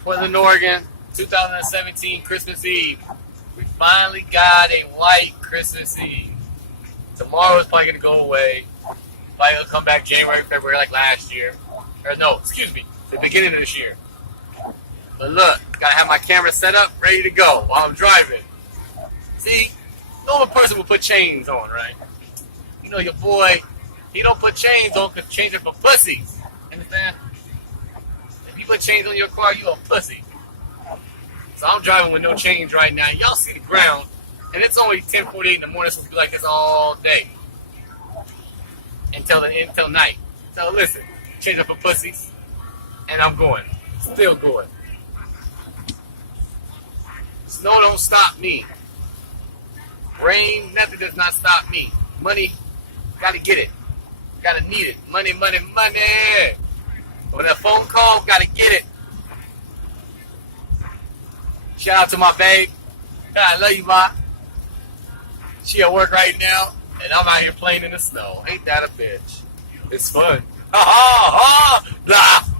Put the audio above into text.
Portland, Oregon, 2017 Christmas Eve. We finally got a white Christmas Eve. Tomorrow is probably going to go away. Probably going to come back January, February like last year. Or no, excuse me, the beginning of this year. But look, got to have my camera set up, ready to go while I'm driving. See, no one person will put chains on, right? You know your boy, he don't put chains on because chains are for pussies. Understand? If you put chains on your car, you a pussy. So I'm driving with no chains right now. Y'all see the ground, and it's only 10:48 in the morning. It's supposed to be like this all day until night. So listen, chains are for pussies, and I'm going, still going. Snow don't stop me. Rain, nothing does not stop me. Money, gotta get it. Gotta need it. Money, money, money. When that phone call, gotta get it. Shout out to my babe. I love you, Ma. She at work right now, and I'm out here playing in the snow. Ain't that a bitch? It's fun. Ha ha ha! Blah!